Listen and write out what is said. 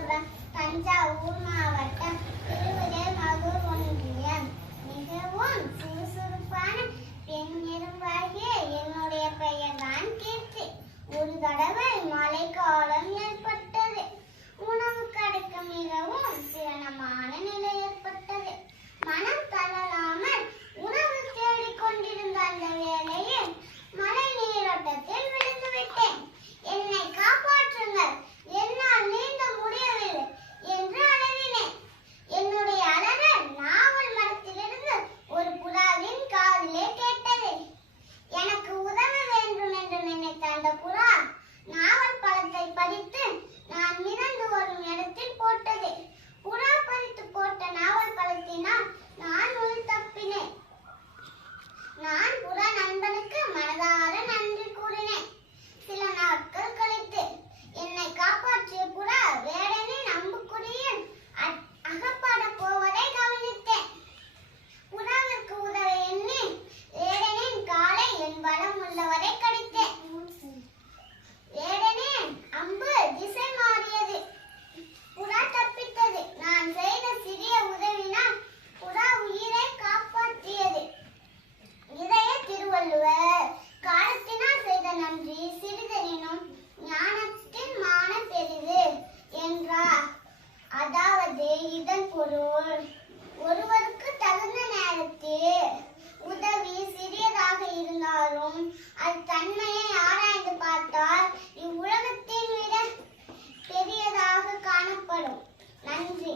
செல்வம், தஞ்சாவூர் மாவட்டம், திருவிடைமருதூர் ஒன்றியம். மிகவும் சுறுசுறுப்பான பெண் எறும்பாகிய என்னுடைய பெயர்தான் கீர்த்தி. ஒரு தடவை மழைக்காலம் ஏற்பட்டது. உணவு கிடைக்க மிகவும் சிரமமான நிலை ஏற்பட்டது. மனம் தளராமல் உணவு தேடிக் கொண்டிருந்த அந்த வேளையில் மழை நீரோட்டத்தில் விழுந்து விட்டேன். என்னை காப்பாற்றுங்கள், என்னால் நீந்த முடியவில்லை என்று அலறினேன். என்னுடைய அலறல் நாவல் மரத்திலிருந்து ஒரு புறாவின் காதிலே கேட்டது. எனக்கு உதவ வேண்டும் என்று நினைத்த அந்த புறா நாவல் பழத்தை பறித்து நான் மிதந்து வரும் இடத்தில் போட்டது. புறா பறித்து போட்ட நாவல் பழத்தினால் நான் உயிர் தப்பினேன். நான் புறா நண்பனுக்கு மனதார நன்றி கூறினேன். சில நாட்கள் கழித்து என்னை காப்பாற்றிய புறா வேடனின் அம்புக்குறியில் அகப்பட போவதை கவனித்தேன். புறாவிற்கு உதவ எண்ணி வேடனின் காலை என் பலம் உள்ளவரை கடித்தேன். வேடனின் அம்பு திசை மாறியது. புறா தப்பித்தது. நான் செய்த சிறிய உதவினால் புறா உயிரை காப்பாற்றியது. இதைய திருவள்ளுவர் காலத்தினால் செய்த நன்றி சிறிதெனினும் ஞானத்தின் மான பெரிது என்றார். அதாவது இதன் பொருள், ஒருவருக்கு தகுந்த நேரத்தில் உதவி சிறியதாக இருந்தாலும் அது தன்மையை ஆராய்ந்து பார்த்தால் இவ்வுலகத்தின் விட பெரியதாக காணப்படும். நன்றி.